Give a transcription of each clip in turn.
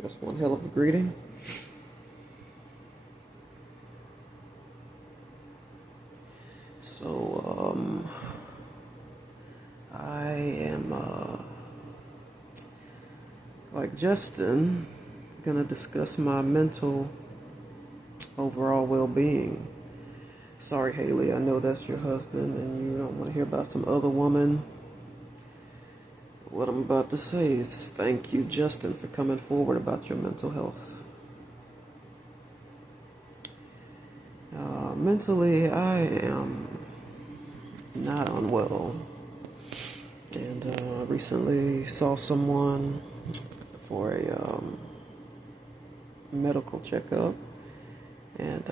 That's one hell of a greeting. So, I am, like Justin, gonna discuss my mental overall well-being. Sorry, Haley, I know that's your husband and you don't want to hear about some other woman. What I'm about to say is thank you, Justin, for coming forward about your mental health. Mentally, I am not unwell. And recently saw someone for a medical checkup. And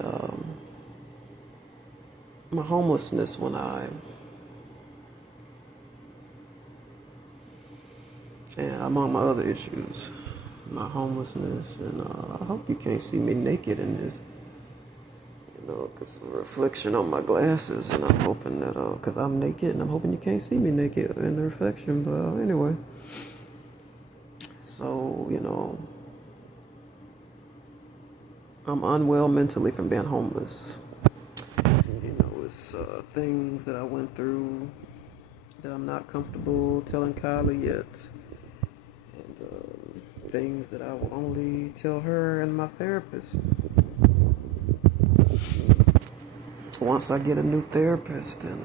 my homelessness and among my other issues, my homelessness, and I hope you can't see me naked in this, because the reflection on my glasses, and I'm hoping that, because I'm naked, and I'm hoping you can't see me naked in the reflection, but anyway. So, I'm unwell mentally from being homeless. It's things that I went through that I'm not comfortable telling Kylie yet. And things that I will only tell her and my therapist. Once I get a new therapist, and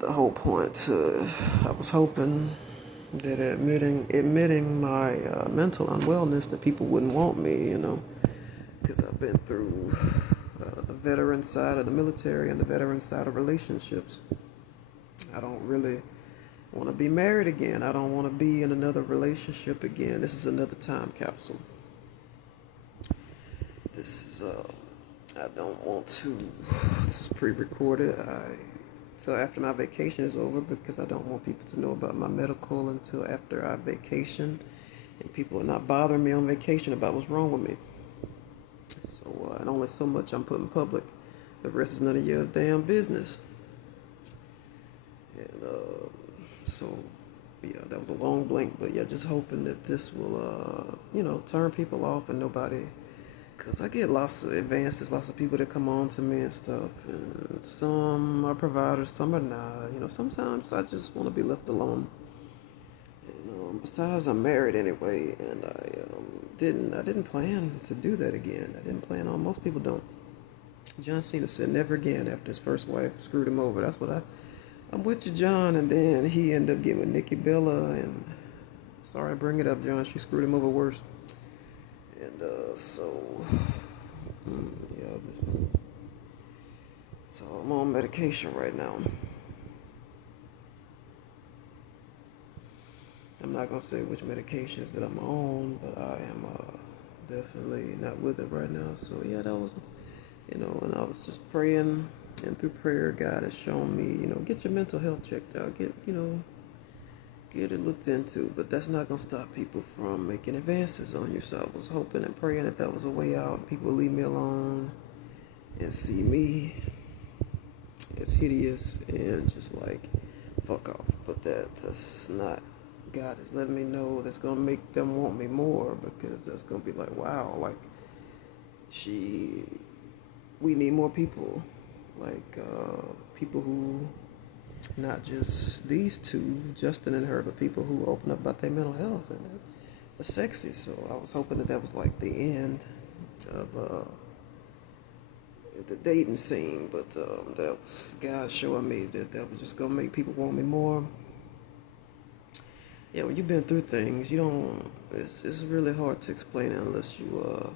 the whole point, I was hoping that admitting my mental unwellness, that people wouldn't want me, because I've been through the veteran side of the military and the veteran side of relationships. I don't really want to be married again. I don't want to be in another relationship again. This is another time capsule. This is I don't want to. This is pre-recorded. So after my vacation is over, because I don't want people to know about my medical until after I vacation, and people are not bothering me on vacation about what's wrong with me. So and only so much I'm putting public. The rest is none of your damn business. And so yeah, that was a long blink, but yeah, just hoping that this will turn people off and nobody. Because I get lots of advances, lots of people that come on to me and stuff. And some are providers, some are not. Sometimes I just want to be left alone. And besides, I'm married anyway, and I didn't plan to do that again. I didn't plan on. Most people don't. John Cena said never again after his first wife screwed him over. That's what I'm with you, John. And then he ended up getting with Nikki Bella, and sorry I bring it up, John. She screwed him over worse. And yeah, so I'm on medication right now. I'm not gonna say which medications that I'm on, but I am definitely not with it right now. So yeah, that was, and I was just praying, and through prayer, God has shown me, get your mental health checked out, get it looked into, but that's not gonna stop people from making advances on you. So I was hoping and praying that was a way out. People would leave me alone and see me as hideous and just like fuck off. But that's not. God is letting me know that's gonna make them want me more, because that's gonna be like, wow, like we need more people, like people who, not just these two, Justin and her, but people who open up about their mental health, and that's sexy. So I was hoping that was like the end of the dating scene, but that was God showing me that was just gonna make people want me more. Yeah, when you've been through things, you don't. It's really hard to explain it unless you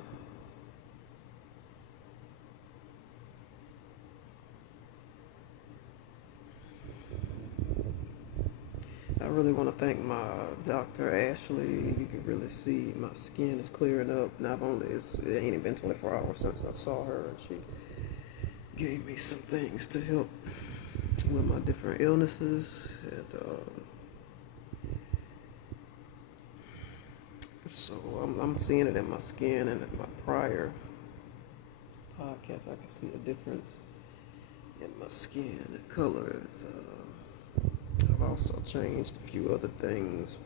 I really want to thank my doctor, Ashley. You can really see my skin is clearing up. And it ain't even been 24 hours since I saw her. And she gave me some things to help with my different illnesses. And so I'm seeing it in my skin, and in my prior podcast, I can see a difference. and my skin colors. I've also changed a few other things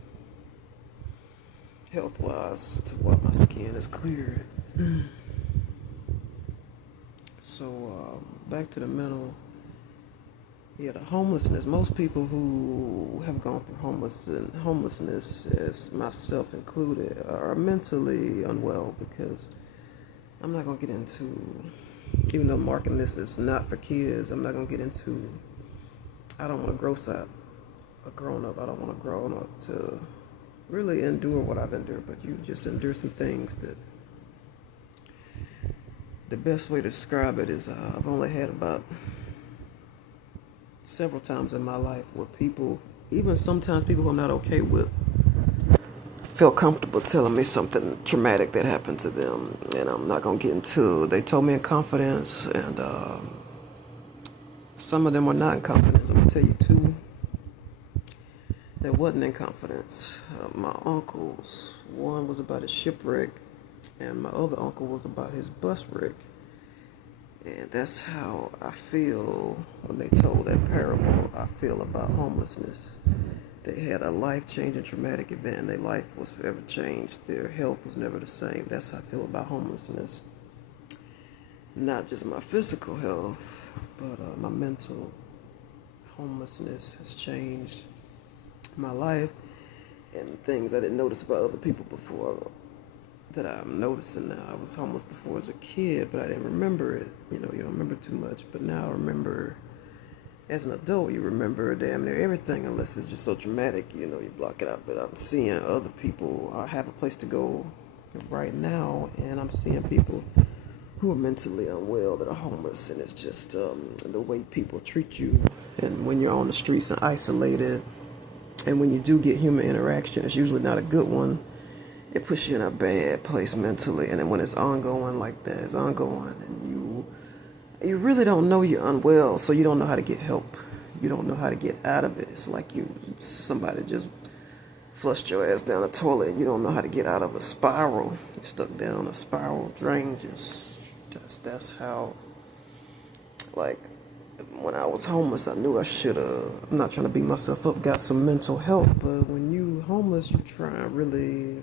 health-wise to why my skin is clear. So back to the mental. Yeah, the homelessness. Most people who have gone through homelessness, as myself included, are mentally unwell because I'm not gonna get into. Even though marking this is not for kids, I'm not gonna get into. I don't want to gross out a grown up. I don't want a grown up to really endure what I've endured, but you just endure some things that. The best way to describe it is I've only had about several times in my life where people, even sometimes people who I'm not okay with, feel comfortable telling me something traumatic that happened to them, and I'm not gonna get into. They told me in confidence, and some of them were not in confidence. I'm gonna tell you two that wasn't in confidence. My uncles, one was about his shipwreck, and my other uncle was about his bus wreck. And that's how I feel when they told that parable. I feel about homelessness. They had a life-changing traumatic event. Their life was forever changed. Their health was never the same. That's how I feel about homelessness. Not just my physical health, but my mental homelessness has changed my life, and things I didn't notice about other people before that I'm noticing now. I was homeless before as a kid, but I didn't remember it. You don't remember too much, but now I remember. As an adult, you remember damn near everything unless it's just so traumatic, you block it out. But I'm seeing other people have a place to go right now, and I'm seeing people who are mentally unwell that are homeless, and it's just the way people treat you. And when you're on the streets and isolated, and when you do get human interaction, it's usually not a good one. It puts you in a bad place mentally, and then when it's ongoing like that, it's ongoing, and you really don't know you're unwell, so you don't know how to get help. You don't know how to get out of it. It's like somebody just flushed your ass down the toilet, and you don't know how to get out of a spiral. You're stuck down a spiral drain. That's how. Like when I was homeless, I knew I should have. I'm not trying to beat myself up. Got some mental help, but when you homeless, you try really.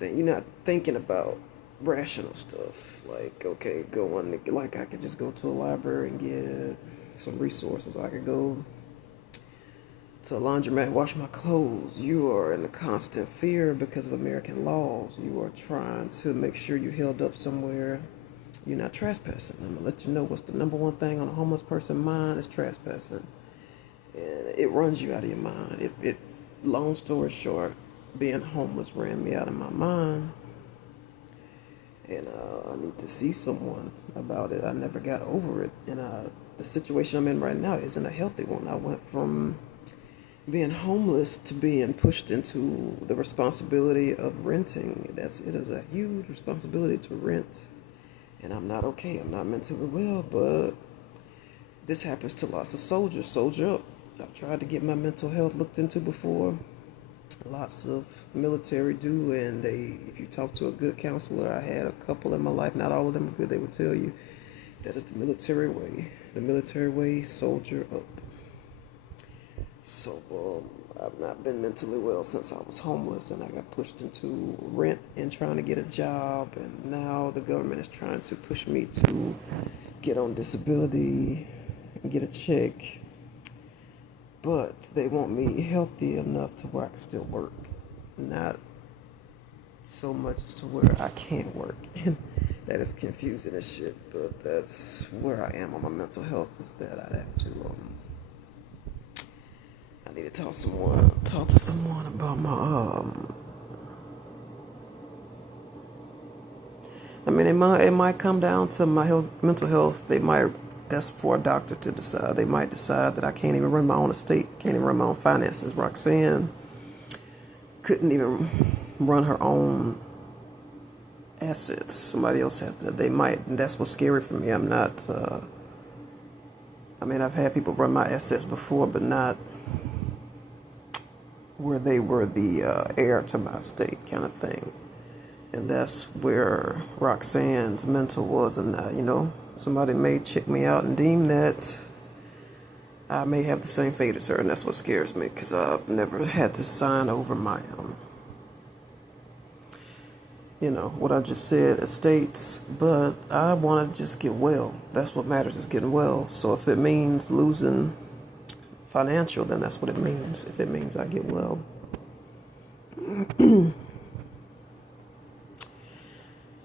You're not thinking about rational stuff, like, okay, like I could just go to a library and get some resources. I could go to a laundromat, wash my clothes. You are in a constant fear because of American laws. You are trying to make sure you're held up somewhere. You're not trespassing. I'm gonna let you know what's the number one thing on a homeless person's mind is trespassing, and it runs you out of your mind. Long story short, being homeless ran me out of my mind. And I need to see someone about it. I never got over it. And the situation I'm in right now isn't a healthy one. I went from being homeless to being pushed into the responsibility of renting. It is a huge responsibility to rent. And I'm not okay. I'm not mentally well, but this happens to lots of soldiers. Soldier up. I've tried to get my mental health looked into before. Lots of military do, and if you talk to a good counselor, I had a couple in my life, not all of them are good, they would tell you that is the military way. The military way, soldier up. So I've not been mentally well since I was homeless, and I got pushed into rent and trying to get a job, and now the government is trying to push me to get on disability and get a check. But they want me healthy enough to where I can still work. Not so much to where I can't work. That is confusing as shit, but that's where I am on my mental health, is that I have to, I need to talk to someone about my, I mean, it might come down to my mental health. That's for a doctor to decide. They might decide that I can't even run my own estate, can't even run my own finances. Roxanne couldn't even run her own assets. Somebody else had to. They might, and that's what's scary for me. I'm not, I've had people run my assets before, but not where they were the heir to my estate kind of thing. And that's where Roxanne's mental was. And, somebody may check me out and deem that I may have the same fate as her. And that's what scares me, because I've never had to sign over my, what I just said, estates. But I want to just get well. That's what matters, is getting well. So if it means losing financial, then that's what it means. If it means I get well.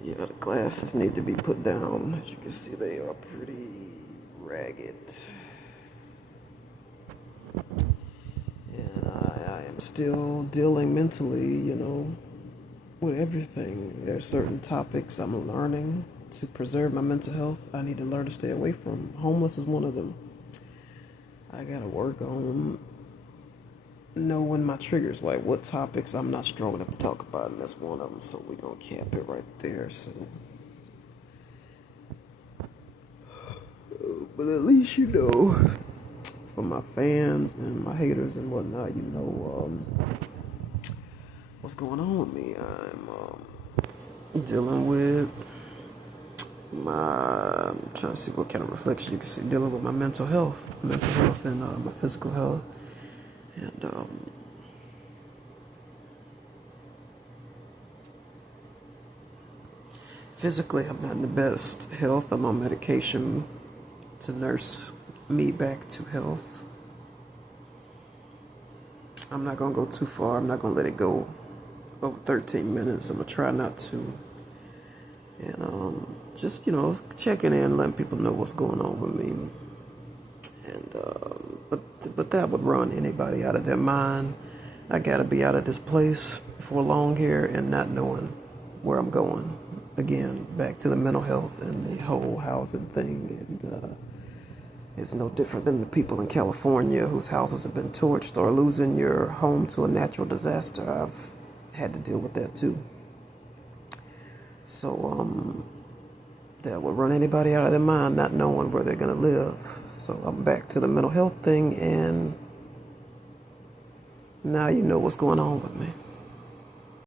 Yeah, the glasses need to be put down. As you can see, they are pretty ragged. And I am still dealing mentally, with everything. There are certain topics I'm learning to preserve my mental health. I need to learn to stay away from. Homeless is one of them. I gotta work on knowing my triggers, like what topics I'm not strong enough to talk about, and that's one of them. So we're gonna cap it right there. So, but at least for my fans and my haters and whatnot, what's going on with me. I'm dealing with I'm trying to see what kind of reflection you can see. Dealing with my mental health, and my physical health. And physically, I'm not in the best health. I'm on medication to nurse me back to health. I'm not going to go too far. I'm not going to let it go over 13 minutes. I'm going to try not to. And just, checking in, letting people know what's going on with me. And but that would run anybody out of their mind. I gotta be out of this place for long here and not knowing where I'm going. Again, back to the mental health and the whole housing thing. And it's no different than the people in California whose houses have been torched, or losing your home to a natural disaster. I've had to deal with that too. So that would run anybody out of their mind, not knowing where they're gonna live. So I'm back to the mental health thing, and now you know what's going on with me.